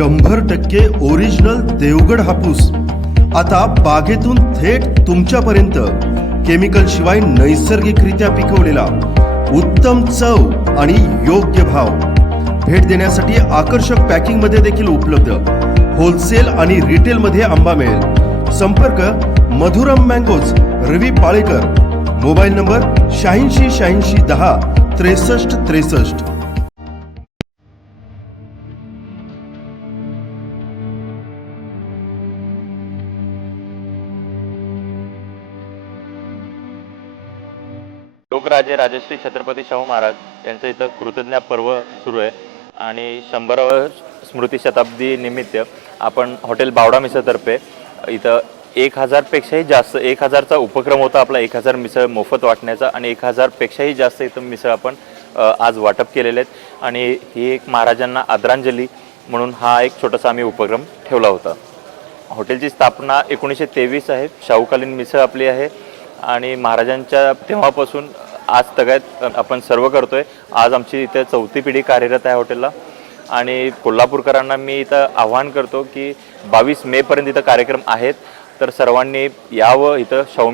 शंभर टक्के ओरिजिनल देवगड हापूस. आता बागेतून थेट तुमच्यापर्यंत. केमिकल शिवाय नैसर्गिकरित्या पिकवलेला. उत्तम चव आणि योग्य भाव. भेट देण्यासाठी आकर्षक पॅकिंगमध्ये देखील उपलब्ध. होलसेल आणि रिटेल मध्ये आंबा मिळेल. संपर्क Madhuram mangoes Ravi Palekar. Mobile number शहाऐंशी शहाऐंशी दहा त्रेसष्ट त्रेसष्ट. राजे राजश्री छत्रपती शाहू महाराज यांचं इथं कृतज्ञ पर्व सुरू आहे. आणि शंभरावं स्मृती शताब्दी निमित्त आपण हॉटेल बावडा मिसळतर्फे इथं एक हजारपेक्षाही जास्त एक हजारचा उपक्रम होता आपला एक हजार मिसळ मोफत वाटण्याचा आणि एक हजारपेक्षाही जास्त इथं मिसळ आपण आज वाटप केलेले आहेत. आणि ही एक महाराजांना आदरांजली म्हणून हा एक छोटासा आम्ही उपक्रम ठेवला होता. हॉटेलची स्थापना एकोणीसशे तेवीस आहे. शाहूकालीन मिसळ आपली आहे. आणि महाराजांच्या तेव्हापासून आज सगळ्यात आपण सर्व करतोय. आज आमची इथे चौथी पिढी कार्यरत आहे हॉटेलला. आणि कोल्हापूरकरांना मी इथं आव्हान करतो की बावीस मेपर्यंत इथं कार्यक्रम आहेत. तर सर्वांनी यावं इथं शाहू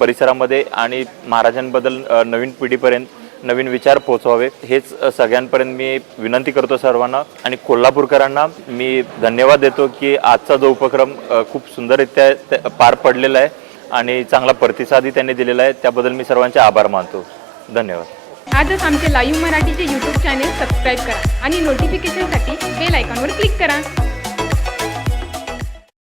परिसरामध्ये आणि महाराजांबद्दल नवीन पिढीपर्यंत नवीन विचार पोहोचवावे. हेच सगळ्यांपर्यंत मी विनंती करतो सर्वांना. आणि कोल्हापूरकरांना मी धन्यवाद देतो की आजचा जो उपक्रम खूप सुंदररित्या ते- पार पडलेला आहे. आणि चांगला प्रतिसादही त्यांनी दिलेला आहे. त्याबद्दल मी सर्वांचे आभार मानतो. धन्यवाद. आजच आमचे लाईव्ह मराठीचे यूट्यूब चॅनेल सबस्क्राईब करा आणि नोटिफिकेशनसाठी बेल आयकॉनवर क्लिक करा.